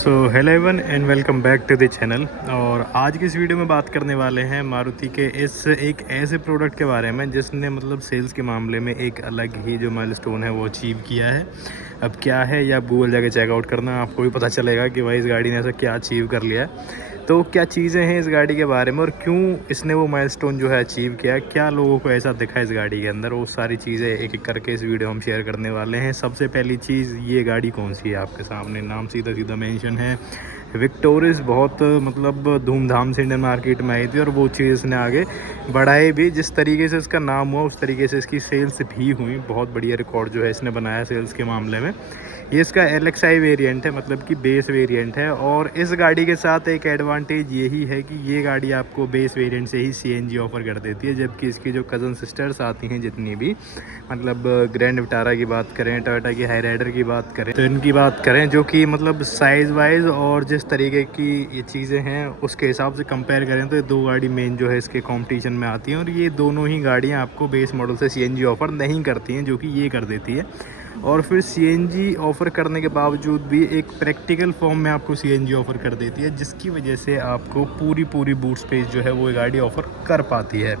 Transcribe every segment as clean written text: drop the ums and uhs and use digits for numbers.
So hello everyone and welcome back to the channel. और आज की इस वीडियो में बात करने वाले हैं मारुति के इस एक ऐसे प्रोडक्ट के बारे में जिसने मतलब सेल्स के मामले में एक अलग ही जो माइलस्टोन है वो अचीव किया है। अब क्या है या आप गूगल जाके चेकआउट करना, आपको भी पता चलेगा कि भाई इस गाड़ी ने ऐसा क्या अचीव कर लिया है। तो क्या चीज़ें हैं इस गाड़ी के बारे में और क्यों इसने वो माइलस्टोन जो है अचीव किया, क्या लोगों को ऐसा दिखा इस गाड़ी के अंदर, वो सारी चीज़ें एक एक करके इस वीडियो हम शेयर करने वाले हैं। सबसे पहली चीज़, ये गाड़ी कौन सी है आपके सामने, नाम सीधा सीधा मेंशन है विक्टोरिस। बहुत मतलब धूमधाम से इंडियन मार्केट में आई थी और वो चीज़ इसने आगे बढ़ाई भी। जिस तरीके से इसका नाम हुआ उस तरीके से इसकी सेल्स भी हुई। बहुत बढ़िया रिकॉर्ड जो है इसने बनाया सेल्स के मामले में। ये इसका LXI वेरिएंट है, मतलब कि बेस वेरिएंट है। और इस गाड़ी के साथ एक एडवांटेज यही है कि ये गाड़ी आपको बेस वेरिएंट से ही CNG ऑफ़र कर देती है, जबकि इसकी जो कज़न सिस्टर्स आती हैं जितनी भी, मतलब ग्रैंड विटारा की बात करें, टोयोटा की हाई राइडर की बात करें, तो इनकी बात करें जो कि मतलब साइज़ वाइज और जिस तरीके की ये चीज़ें हैं उसके हिसाब से कंपेयर करें तो ये दो गाड़ी मेन जो है इसके कंपटीशन में आती हैं। और ये दोनों ही गाड़ियाँ आपको बेस मॉडल से CNG ऑफ़र नहीं करती हैं, जो कि ये कर देती है। और फिर CNG ऑफ़र करने के बावजूद भी एक प्रैक्टिकल फॉर्म में आपको CNG ऑफ़र कर देती है, जिसकी वजह से आपको पूरी बूट स्पेस जो है वो गाड़ी ऑफ़र कर पाती है।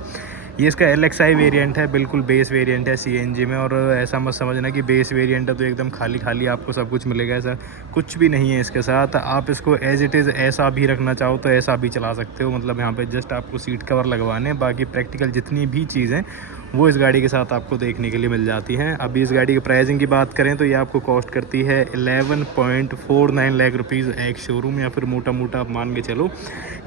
ये इसका LXI वेरिएंट है, बिल्कुल बेस वेरिएंट है CNG में। और ऐसा मत समझना कि बेस वेरिएंट है तो एकदम खाली आपको सब कुछ मिलेगा, ऐसा कुछ भी नहीं है इसके साथ। आप इसको एज़ इट इज़ ऐसा भी रखना चाहो तो ऐसा भी चला सकते हो, मतलब यहाँ पे जस्ट आपको सीट कवर लगवाने, बाकी प्रैक्टिकल जितनी भी चीज़ें वो इस गाड़ी के साथ आपको देखने के लिए मिल जाती हैं। अभी इस गाड़ी की प्राइसिंग की बात करें तो ये आपको कॉस्ट करती है 11.49 लाख रुपीज़ एक शोरूम, या फिर मोटा आप मान के चलो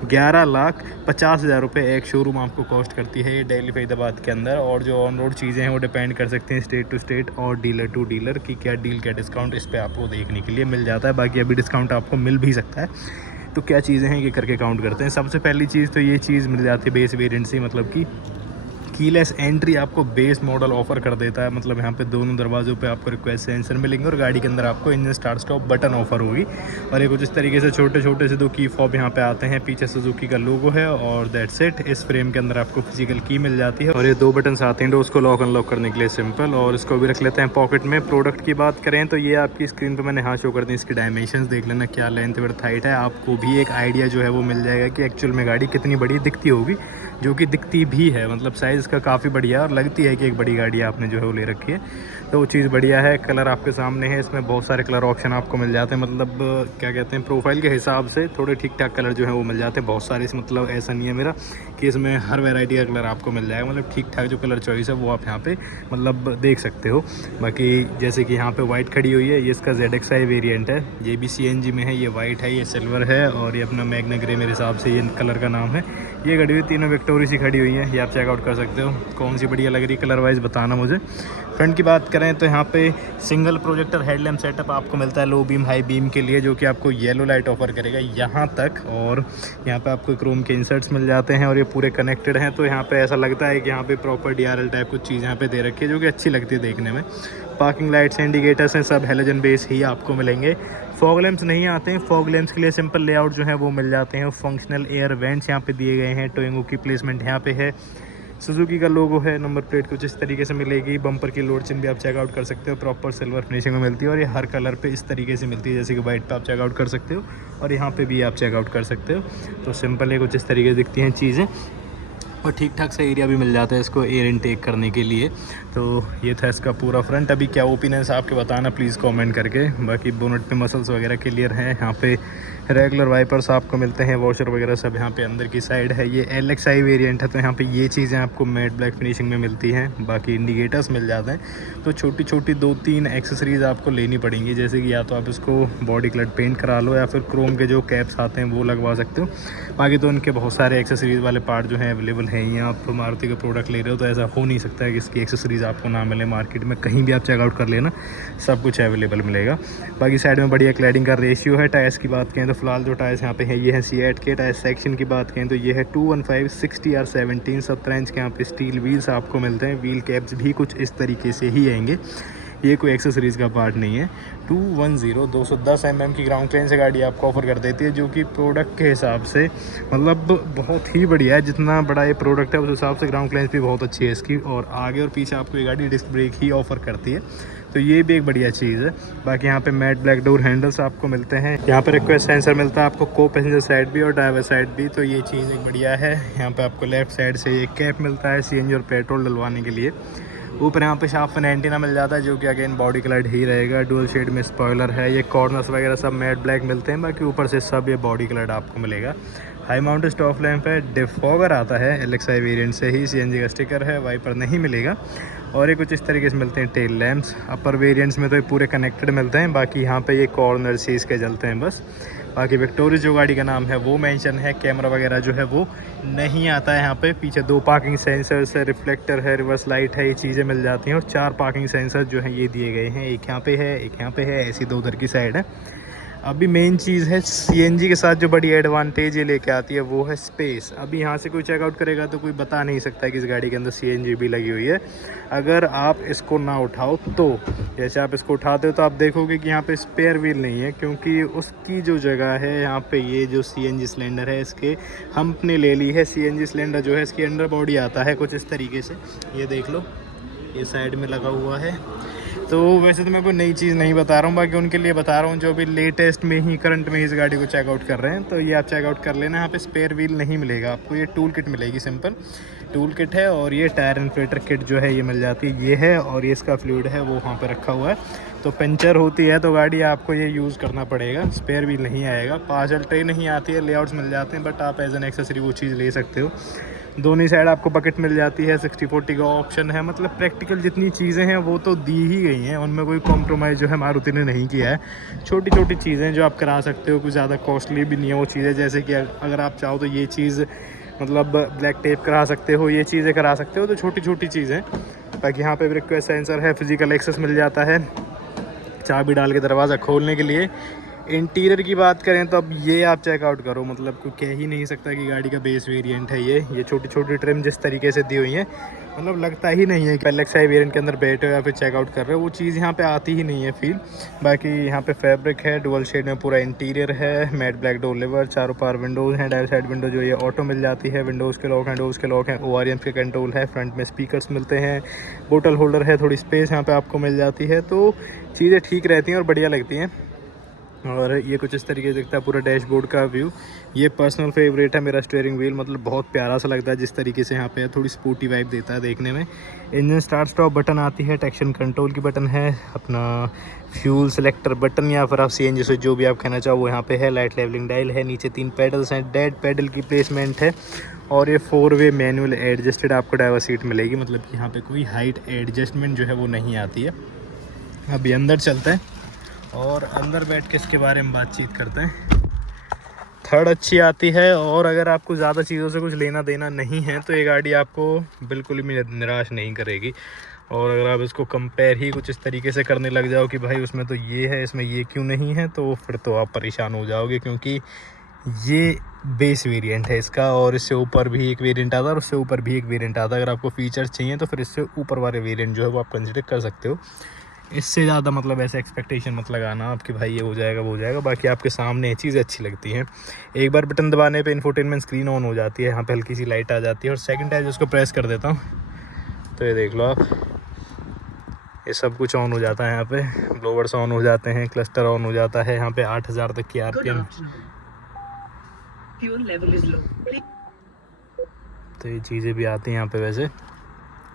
11,50,000 रुपये एक शोरूम आपको कॉस्ट करती है ये दिल्ली फैज़ाबाद के अंदर। और जो ऑन रोड चीज़ें हैं वो डिपेंड कर सकते हैं स्टेट टू स्टेट और डीलर टू डीलर की क्या डील, क्या डिस्काउंट इस पर आपको देखने के लिए मिल जाता है। बाकी अभी डिस्काउंट आपको मिल भी सकता है। तो क्या चीज़ें हैं ये करके काउंट करते हैं। सबसे पहली चीज़ तो ये चीज़ मिल जाती है बेस वेरिएंट से, मतलब कि कीलेस एंट्री आपको बेस मॉडल ऑफर कर देता है। मतलब यहाँ पे दोनों दरवाज़ों पे आपको रिक्वेस्ट सेंसर मिलेंगे और गाड़ी के अंदर आपको engine start stop button offer होगी। और ये कुछ इस तरीके से छोटे से दो की फॉब यहाँ पे आते हैं, पीछे सुजुकी का लोगो है और दैट्स इट। इस फ्रेम के अंदर आपको फिजिकल की मिल जाती है और ये दो बटन आते हैं डोर्स को लॉक अनलॉक करने के लिए, सिंपल। और इसको भी रख लेते हैं पॉकेट में। प्रोडक्ट की बात करें तो ये आपकी स्क्रीन पर मैंने यहाँ शो कर दी, इसकी डायमेंशन देख लेना क्या लेंथ विड्थ हाइट है, आपको भी एक आइडिया जो है वो मिल जाएगा कि एक्चुअल में गाड़ी कितनी बड़ी दिखती होगी, जो कि दिखती भी है। मतलब साइज़ इसका काफ़ी बढ़िया और लगती है कि एक बड़ी गाड़ी आपने जो है वो ले रखी है, तो वो चीज़ बढ़िया है। कलर आपके सामने है, इसमें बहुत सारे कलर ऑप्शन आपको मिल जाते हैं। मतलब क्या कहते हैं, प्रोफाइल के हिसाब से थोड़े ठीक ठाक कलर जो है वो मिल जाते हैं बहुत सारे। मतलब ऐसा नहीं है मेरा कि इसमें हर वैरायटी का कलर आपको मिल जाएगा, मतलब ठीक ठाक जो कलर चॉइस है वो आप यहाँ पे मतलब देख सकते हो। बाकी जैसे कि यहाँ पे वाइट खड़ी हुई है, ये इसका ZXI वेरिएंट है, ये भी CNG में है। ये वाइट है, ये सिल्वर है और ये अपना मैग्ना ग्रे मेरे हिसाब से ये कलर का नाम है। ये खड़ी हुई तीनों विक्टोरी सी खड़ी हुई है, ये आप चेकआउट कर सकते हो कौन सी बढ़िया लग रही कलर वाइज बताना मुझे। फ्रंट की बात करें तो यहाँ पे सिंगल प्रोजेक्टर हेडलैम्प सेटअप आपको मिलता है लो बीम हाई बीम के लिए, जो कि आपको येलो लाइट ऑफर करेगा यहाँ तक। और यहाँ पे आपको क्रोम के इंसर्ट्स मिल जाते हैं और ये पूरे कनेक्टेड हैं, तो यहाँ पे ऐसा लगता है कि यहाँ पे प्रॉपर DRL टाइप कुछ चीज़ यहाँ पे दे रखी है, जो कि अच्छी लगती है देखने में। पार्किंग लाइट्स इंडिकेटर्स हैं, सब हेलोजन बेस ही आपको मिलेंगे। फॉग लैंप्स नहीं आते हैं, फॉग लैंप्स के लिए सिंपल लेआउट जो है वो मिल जाते हैं। फंक्शनल एयर वेंट्स यहाँ पे दिए गए हैं, टोइंगो की प्लेसमेंट यहाँ पे है, सुजुकी का लोगो है, नंबर प्लेट कुछ इस तरीके से मिलेगी। बम्पर की लोड चिन्ह भी आप चेकआउट कर सकते हो, प्रॉपर सिल्वर फिनिशिंग में मिलती है और ये हर कलर पे इस तरीके से मिलती है, जैसे कि वाइट पे आप चेकआउट कर सकते हो और यहाँ पे भी आप चेकआउट कर सकते हो। तो सिंपल है, कुछ इस तरीके से दिखती हैं चीज़ें और ठीक ठाक सा एरिया भी मिल जाता है इसको एयर इनटेक करने के लिए। तो ये था इसका पूरा फ्रंट। अभी क्या ओपिनियंस आपके बताना प्लीज़ कमेंट करके। बाकी बोनट पे मसल्स वगैरह क्लियर हैं, यहाँ पे रेगुलर वाइपर्स आपको मिलते हैं, वॉशर वगैरह सब यहाँ पे अंदर की साइड है। ये LXI वेरिएंट है तो यहाँ पे ये चीज़ें आपको मैट ब्लैक फिनिशिंग में मिलती हैं। बाकी इंडिकेटर्स मिल जाते हैं। तो छोटी 2-3 एक्सेसरीज़ आपको लेनी पड़ेंगी, जैसे कि या तो आप इसको बॉडी कलर पेंट करा लो या फिर क्रोम के जो कैप्स आते हैं वो लगवा सकते हो। बाकी तो उनके बहुत सारे एक्सेसरीज़ वाले पार्ट जो हैं अवेलेबल हैं ही। आप मारुति का प्रोडक्ट ले रहे हो तो ऐसा हो नहीं सकता है कि इसकी एक्सेसरीज़ आपको ना मिले। मार्केट में कहीं भी आप चेकआउट कर लेना, सब कुछ अवेलेबल मिलेगा। बाकी साइड में बढ़िया क्लैडिंग का रेशियो है। टायर्स की बात करें तो फिलहाल जो टायर्स यहाँ पे हैं ये हैं सीएट के। टायर सेक्शन की बात करें तो ये है 215 60R17 17 इंच के यहाँ पे स्टील व्हील्स आपको मिलते हैं। व्हील कैप्स भी कुछ इस तरीके से ही आएंगे। ये कोई एक्सेसरीज़ का पार्ट नहीं है। 210 mm की ग्राउंड क्लियरेंस से गाड़ी आपको ऑफर कर देती है, जो कि प्रोडक्ट के हिसाब से मतलब बहुत ही बढ़िया है। जितना बड़ा ये प्रोडक्ट है उस हिसाब से ग्राउंड क्लियरेंस भी बहुत अच्छी है इसकी, और आगे और पीछे आपको ये गाड़ी डिस्क ब्रेक ही ऑफर करती है, तो ये भी एक बढ़िया चीज़ है। बाकी यहाँ पे मैट ब्लैक डोर हैंडल्स आपको मिलते हैं। यहाँ पे रिक्वेस्ट सेंसर मिलता है आपको को पैसेंजर साइड भी और ड्राइवर साइड भी, तो ये चीज़ एक बढ़िया है। यहाँ पे आपको लेफ्ट साइड से एक कैप मिलता है सीएनजी और पेट्रोल डलवाने के लिए। ऊपर यहाँ पे शार्प फिन एंटीना मिल जाता है, जो कि अगेन बॉडी कलर ही रहेगा। डुअल शेड में स्पॉइलर है। ये कॉर्नर्स वगैरह सब मैट ब्लैक मिलते हैं, बाकी ऊपर से सब ये बॉडी कलर आपको मिलेगा। हाई माउंटेड स्टॉप लैंप है। डिफॉगर आता है एलएक्सआई वेरिएंट से ही, सीएनजी का स्टिकर है, वाइपर नहीं मिलेगा। और ये कुछ इस तरीके से मिलते हैं टेल लैंप्स। अपर वेरिएंट्स में तो ये पूरे कनेक्टेड मिलते हैं, बाकी यहाँ पे ये कॉर्नर सीज के जलते हैं बस। बाकी विक्टोरिया जो गाड़ी का नाम है वो मेंशन है। कैमरा वगैरह जो है वो नहीं आता है यहाँ पे। पीछे 2 पार्किंग सेंसर्स है, रिफ्लेक्टर है, रिवर्स लाइट है, ये चीज़ें मिल जाती हैं। और 4 पार्किंग सेंसर जो है ये दिए गए हैं, एक यहाँ पे है, एक यहाँ पे है, ऐसी 2 उधर की साइड है। अभी मेन चीज़ है सीएनजी के साथ जो बड़ी एडवांटेज ये लेके आती है वो है स्पेस। अभी यहाँ से कोई चेकआउट करेगा तो कोई बता नहीं सकता कि इस गाड़ी के अंदर सीएनजी भी लगी हुई है। अगर आप इसको ना उठाओ तो, जैसे आप इसको उठाते हो तो आप देखोगे कि यहाँ पे स्पेयर व्हील नहीं है, क्योंकि उसकी जो जगह है यहाँ पे ये जो सीएनजी सिलेंडर है इसके हम्प ने ले ली है। सीएनजी सिलेंडर जो है इसकी अंडर बॉडी आता है कुछ इस तरीके से, ये देख लो, ये साइड में लगा हुआ है। तो वैसे तो मैं कोई नई चीज़ नहीं बता रहा हूँ, बाकी उनके लिए बता रहा हूँ जो भी लेटेस्ट में ही करंट में इस गाड़ी को चेकआउट कर रहे हैं, तो ये आप चेकआउट कर लेना। यहाँ पे स्पेयर व्हील नहीं मिलेगा आपको, ये टूल किट मिलेगी, सिंपल टूल किट है। और ये टायर इन्फ्लेटर किट जो है ये मिल जाती है, ये है। और ये इसका फ्लूइड है वो वहाँ पर रखा हुआ है, तो पंचर होती है तो गाड़ी आपको ये यूज़ करना पड़ेगा। स्पेयर व्हील नहीं आएगा। पार्सल ट्रे नहीं आती है, लेआउट्स मिल जाते हैं, बट आप एज एन एक्सेसरी वो चीज़ ले सकते हो। दोनों साइड आपको बकेट मिल जाती है। 60-40 का ऑप्शन है। मतलब प्रैक्टिकल जितनी चीज़ें हैं वो तो दी ही गई हैं, उनमें कोई कॉम्प्रोमाइज़ जो है मारुति ने नहीं किया है। छोटी छोटी चीज़ें जो आप करा सकते हो, कुछ ज़्यादा कॉस्टली भी नहीं है वो चीज़ें। जैसे कि अगर आप चाहो तो ये चीज़ मतलब ब्लैक टेप करा सकते हो, ये चीज़ें करा सकते हो, तो छोटी छोटी चीज़ें। बाकी यहाँ पे रिक्वेस्ट सेंसर है, फिजिकल एक्सेस मिल जाता है, चाबी डाल के दरवाज़ा खोलने के लिए। इंटीरियर की बात करें तो अब ये आप चेकआउट करो, मतलब कोई कह ही नहीं सकता कि गाड़ी का बेस वेरिएंट है ये छोटी छोटी ट्रिम जिस तरीके से दी हुई है, मतलब लगता ही नहीं है कि एलएक्सआई वेरिएंट के अंदर बैठे हो या फिर चेकआउट कर रहे हो, वो चीज़ यहाँ पे आती ही नहीं है फील। बाकी यहाँ पे फैब्रिक है, डुअल शेड में पूरा इंटीरियर है, मैट ब्लैक डोर लेवर, चारों पार विंडोज़ हैं, ड्राइवर साइड विंडो जो ये ऑटो मिल जाती है, विंडोज़ के लॉक हैं, डोर्स के लॉक हैं, ओआरएम के कंट्रोल है, फ्रंट में स्पीकर्स मिलते हैं, बोतल होल्डर है, थोड़ी स्पेस यहाँ पर आपको मिल जाती है, तो चीज़ें ठीक रहती हैं और बढ़िया लगती हैं। और ये कुछ इस तरीके से दिखता है पूरा डैशबोर्ड का व्यू। ये पर्सनल फेवरेट है मेरा स्टीयरिंग व्हील, मतलब बहुत प्यारा सा लगता है जिस तरीके से यहाँ पे थोड़ी स्पोर्टी वाइब देता है देखने में। इंजन स्टार्ट स्टॉप बटन आती है, ट्रैक्शन कंट्रोल की बटन है, अपना फ्यूल सेलेक्टर बटन या फिर आप सीएनजी से जो भी आप कहना चाहो वो यहाँ पे है। लाइट लेवलिंग डायल है, नीचे 3 पेडल्स हैं, डेड पेडल की प्लेसमेंट है। और ये 4-वे मैनुअल एडजस्टेड आपको ड्राइवर सीट मिलेगी, मतलब कि यहाँ पर कोई हाइट एडजस्टमेंट जो है वो नहीं आती है। अभी अंदर चलते हैं और अंदर बैठ के इसके बारे में बातचीत करते हैं। थर्ड अच्छी आती है, और अगर आपको ज़्यादा चीज़ों से कुछ लेना देना नहीं है तो ये गाड़ी आपको बिल्कुल भी निराश नहीं करेगी। और अगर आप इसको कंपेयर ही कुछ इस तरीके से करने लग जाओ कि भाई उसमें तो ये है इसमें ये क्यों नहीं है, तो फिर तो आप परेशान हो जाओगे, क्योंकि ये बेस वेरिएंट है इसका, और इससे ऊपर भी एक वेरिएंट आता है और उससे ऊपर भी एक वेरिएंट आता है। अगर आपको फीचर्स चाहिए तो फिर इससे ऊपर वाले वेरिएंट जो है वो आप कंसिडर कर सकते हो। इससे ज़्यादा मतलब ऐसे एक्सपेक्टेशन मत लगाना आप कि भाई ये हो जाएगा वो हो जाएगा। बाकी आपके सामने ये चीज़ अच्छी लगती है। एक बार बटन दबाने पे इंफोटेनमेंट स्क्रीन ऑन हो जाती है, यहाँ पे हल्की सी लाइट आ जाती है। और सेकंड टाइम जिसको प्रेस कर देता हूँ तो ये देख लो आप, ये सब कुछ ऑन हो जाता है। यहाँ पे ब्लोवर्स ऑन हो जाते हैं, क्लस्टर ऑन हो जाता है। यहाँ पे 8000 तक की RPM, तो ये चीज़ें भी आती हैं यहाँ पे। वैसे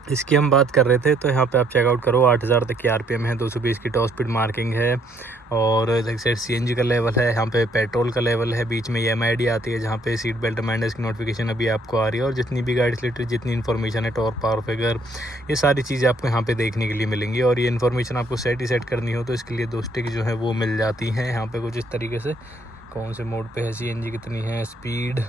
इसकी हम बात कर रहे थे तो यहाँ पे आप चेकआउट करो, 8000 तक की RPM है, 220 की टॉप स्पीड मार्किंग है, और एक साइड CNG का लेवल है, यहाँ पे पेट्रोल का लेवल है, बीच में EMID आती है जहाँ पे सीट बेल्ट रिमाइंडर्स की नोटिफिकेशन अभी आपको आ रही है। और जितनी भी गाड़ी से रिलेटेड जितनी इन्फॉर्मेशन है, टॉर्क, पावर फिगर, ये सारी चीज़ें आपको यहाँ पे देखने के लिए मिलेंगी। और ये इन्फॉर्मेशन आपको सेट करनी हो तो इसके लिए 2 स्टिक जो है वो मिल जाती हैं यहाँ पर कुछ इस तरीके से, कौन से मोड पर है, CNG कितनी है, स्पीड,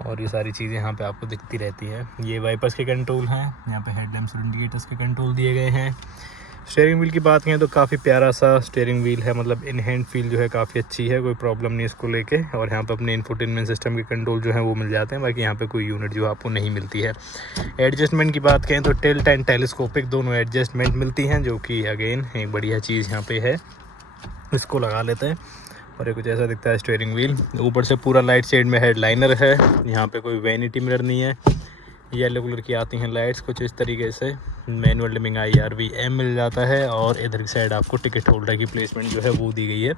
और ये सारी चीज़ें यहाँ पे आपको दिखती रहती हैं। ये वाइपर्स के कंट्रोल हैं, यहाँ पे हेडलैम्प्स और इंडिकेटर्स के कंट्रोल दिए गए हैं। स्टीयरिंग व्हील की बात करें तो काफ़ी प्यारा सा स्टीयरिंग व्हील है, मतलब इन हैंड फील जो है काफ़ी अच्छी है, कोई प्रॉब्लम नहीं इसको लेके। और यहाँ पे अपने इंफोटेनमेंट सिस्टम के कंट्रोल जो है वो मिल जाते हैं, बाकी यहाँ पे कोई यूनिट जो आपको नहीं मिलती है। एडजस्टमेंट की बात करें तो टिल्ट एंड टेलीस्कोपिक दोनों एडजस्टमेंट मिलती हैं, जो कि अगेन एक बढ़िया चीज़ यहाँ पे है। इसको लगा लेते हैं और ये कुछ ऐसा दिखता है स्टीयरिंग व्हील। ऊपर से पूरा लाइट शेड में हेडलाइनर है, यहाँ पे कोई वैनिटी मिरर नहीं है। येलो कलर की आती हैं लाइट्स कुछ इस तरीके से। मैनुअल डिमिंग IRVM मिल जाता है और इधर की साइड आपको टिकट होल्डर की प्लेसमेंट जो है वो दी गई है।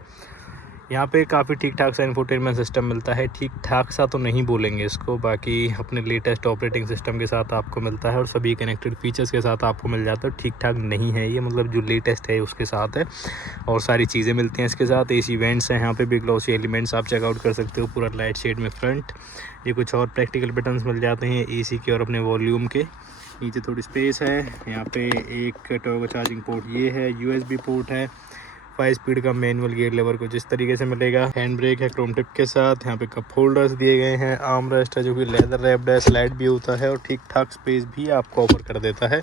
यहाँ पे काफ़ी ठीक ठाक सा इंफोटेनमेंट सिस्टम मिलता है, ठीक ठाक सा तो नहीं बोलेंगे इसको, बाकी अपने लेटेस्ट ऑपरेटिंग सिस्टम के साथ आपको मिलता है और सभी कनेक्टेड फीचर्स के साथ आपको मिल जाता है। ठीक ठाक नहीं है ये, मतलब जो लेटेस्ट है उसके साथ है और सारी चीज़ें मिलती हैं इसके साथ। AC वेंट्स हैं, यहाँ पे भी ग्लॉसी एलिमेंट्स आप चेकआउट कर सकते हो, पूरा लाइट शेड में फ्रंट। ये कुछ और प्रैक्टिकल बटन्स मिल जाते हैं AC के और अपने वॉल्यूम के। नीचे थोड़ी स्पेस है, यहाँ पे एक टर्बो चार्जिंग पोर्ट ये है, USB पोर्ट है, 5 स्पीड का मैनुअल गियर लेवर कुछ इस तरीके से मिलेगा। हैंड ब्रेक है क्रोम टिप के साथ, यहाँ पे कप होल्डर्स दिए गए हैं, आर्म रेस्ट है जो कि लेदर रैप्ड है, स्लाइड भी होता है और ठीक ठाक स्पेस भी आपको ऑफर कर देता है।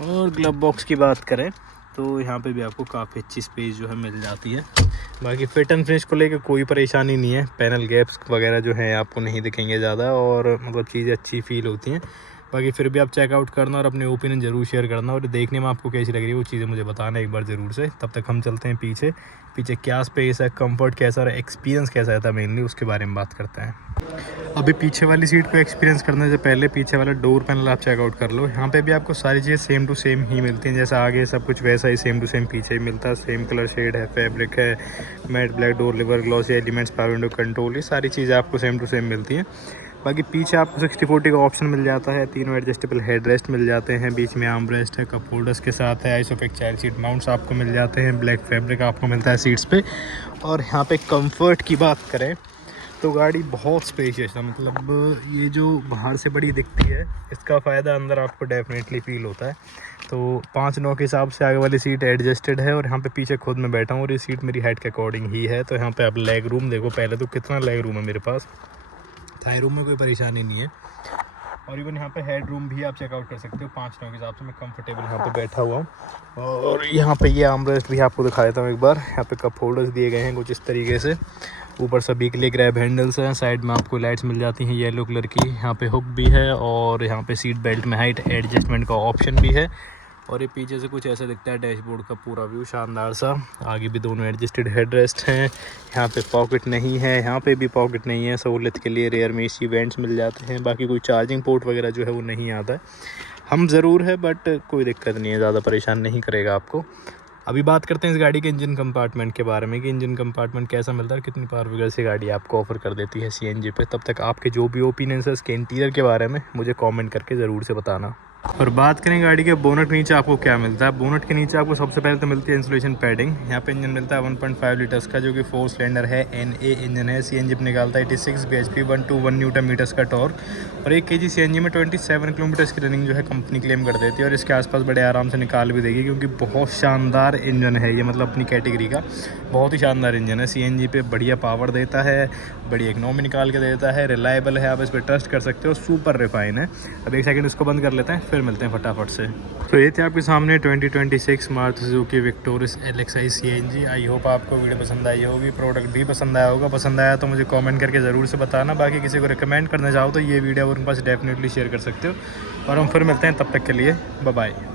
और ग्लव बॉक्स की बात करें तो यहाँ पे भी आपको काफ़ी अच्छी स्पेस जो है मिल जाती है। बाकी फिट एंड फिनिश को लेकर कोई परेशानी नहीं है, पैनल गैप्स वगैरह जो है आपको नहीं दिखेंगे ज़्यादा और मतलब चीज़ें अच्छी फील होती हैं। बाकी फिर भी आप चेकआउट करना और अपने ओपिनियन ज़रूर शेयर करना और देखने में आपको कैसी लग रही है वो चीज़ें मुझे बताना एक बार ज़रूर से। तब तक हम चलते हैं पीछे क्या स्पेस है, कंफर्ट कैसा और एक्सपीरियंस कैसा था मेनली उसके बारे में बात करते हैं। अभी पीछे वाली सीट को एक्सपीरियंस करने से पहले पीछे वाला डोर पैनल आप चेकआउट कर लो। यहाँ पे भी आपको सारी चीज़ें सेम टू सेम ही मिलती हैं, जैसा आगे सब कुछ वैसा ही सेम टू सेम पीछे ही मिलता है। सेम कलर शेड है, फैब्रिक है, matte black door liver, glossy elements, power window control, ये सारी चीज़ें आपको सेम टू सेम मिलती हैं। बाकी पीछे आपको 60/40 का ऑप्शन मिल जाता है, तीनों एडजस्टेबल हेड रेस्ट मिल जाते हैं, बीच में आर्म रेस्ट है, कप होल्डर्स के साथ है, आइसोफिक चाइल्ड सीट माउंट्स आपको मिल जाते हैं, ब्लैक फैब्रिक आपको मिलता है सीट्स पे। और यहाँ पे कंफर्ट की बात करें तो गाड़ी बहुत स्पेशियस है, मतलब ये जो बाहर से बड़ी दिखती है इसका फ़ायदा अंदर आपको डेफिनेटली फील होता है। तो 5-9 के हिसाब से आगे वाली सीट एडजस्टेड है और यहाँ पे पीछे खुद मैं बैठा हूँ और ये सीट मेरी हाइट के अकॉर्डिंग ही है। तो यहाँ पे आप लेग रूम देखो पहले तो कितना लेग रूम है मेरे पास, थाई रूम में कोई परेशानी नहीं है। और इवन यहाँ पे हेड रूम भी आप चेकआउट कर सकते हो 5-9 के हिसाब से। मैं कंफर्टेबल यहाँ पे बैठा हुआ हूँ और यहाँ पे ये आर्म रेस्ट भी आपको दिखा देता हूँ एक बार। यहाँ पे कप होल्डर्स दिए गए हैं कुछ इस तरीके से, ऊपर सभी के लिए ग्रैब हैंडल्स हैं, साइड में आपको लाइट्स मिल जाती हैं येलो कलर की, यहाँ पे हुक भी है और यहाँ पे सीट बेल्ट में हाइट एडजस्टमेंट का ऑप्शन भी है। और ये पीछे से कुछ ऐसा दिखता है डैशबोर्ड का पूरा व्यू, शानदार सा। आगे भी दोनों एडजस्टेड हेडरेस्ट हैं, यहाँ पे पॉकेट नहीं है, यहाँ पे भी पॉकेट नहीं है, सहूलियत के लिए रेयर में AC वेंट्स मिल जाते हैं। बाकी कोई चार्जिंग पोर्ट वगैरह जो है वो नहीं आता है, हम ज़रूर है बट कोई दिक्कत नहीं है, ज़्यादा परेशान नहीं करेगा आपको। अभी बात करते हैं इस गाड़ी के इंजन कंपार्टमेंट के बारे में कि इंजन कंपार्टमेंट कैसा मिलता है, कितनी पावर वगैरह से गाड़ी आपको ऑफर कर देती है CNG पे। तब तक आपके जो भी ओपिनियंस है इसके इंटीरियर के बारे में मुझे कमेंट करके ज़रूर से बताना। और बात करें गाड़ी के बोनट के नीचे आपको क्या मिलता है। बोनट के नीचे आपको सबसे पहले तो मिलती है इंसुलेशन पैडिंग। यहाँ पे इंजन मिलता है 1.5 लीटर्स का जो कि 4 सिलेंडर है, NA इंजन है। CNG पे निकालता है 86 bhp, 121 न्यूटन मीटर्स का टॉर्क और 1 kg CNG में 27 किलोमीटर की रनिंग जो है कंपनी क्लेम कर देती है। और इसके आसपास बड़े आराम से निकाल भी देगी क्योंकि बहुत शानदार इंजन है ये, मतलब अपनी कैटेगरी का बहुत ही शानदार इंजन है। CNG पे बढ़िया पावर देता है, बड़ी इकनॉमी निकाल के देता है, रिलायबल है, आप इस पर ट्रस्ट कर सकते हो, सुपर रिफाइन है। अब एक सेकंड इसको बंद कर लेते हैं फिर मिलते हैं फटाफट से। तो ये थे आपके सामने 2026 Maruti Suzuki Victoris LXi CNG। I hope आपको वीडियो पसंद आई होगी, प्रोडक्ट भी पसंद आया होगा। पसंद आया तो मुझे कमेंट करके ज़रूर से बताना। बाकी किसी को रिकमेंड करना चाहो तो ये वीडियो उनके पास डेफिनेटली शेयर कर सकते हो। और हम फिर मिलते हैं, तब तक के लिए बाय बाय।